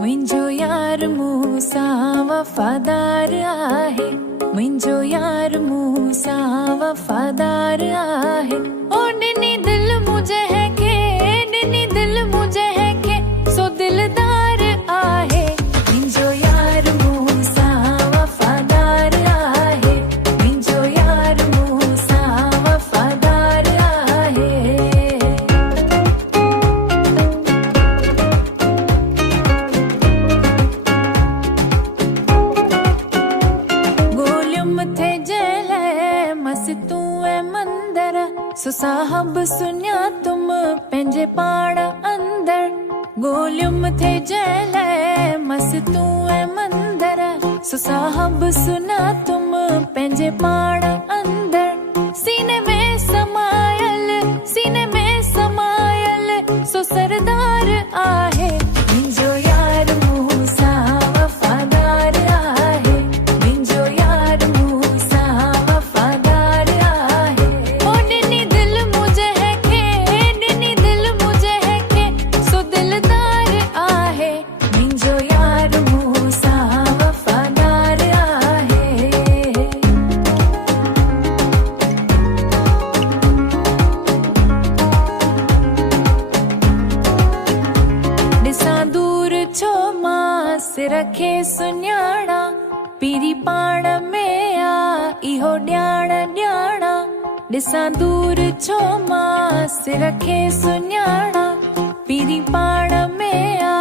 मुंहिंजो यार मूंसां वफ़ादार आहे, मुंहिंजो यार मूंसां वफ़ादार आहे। ओ ॾिनी दिल मुंहिंजे ॾिनी दिल मुंहिंजे सो दिलदार आहे। मुंहिंजो यार मूंसां वफ़ादार आहे, मुंहिंजो यार मूंसां वफ़ादार आहे। सो साहब सुनिया तुम पंहिंजे पाण अंदर, गोलियुम थे जेल मस तू ए मंदर। सो साहब सुना तुम पंहिंजे पाण अंदर, सीने में समायल सो सरदार आहे। मुंहिंजो यार मूंसां वफ़ादार आहे, मुंहिंजो यार मूंसां वफ़ादार आहे। ओ ॾिनी दिल मुंहिंजे सो दिलदार आहे। मुंहिंजो यार मूंसां वफ़ादार आहे। ॾिसां दूर छो मां सिर खे सुञाणा, पीरी पाण में आ इहो ॼाण ॼाणा। ॾिसां दूर छो मां सिर खे सुञाणा, पीरी पाण में आ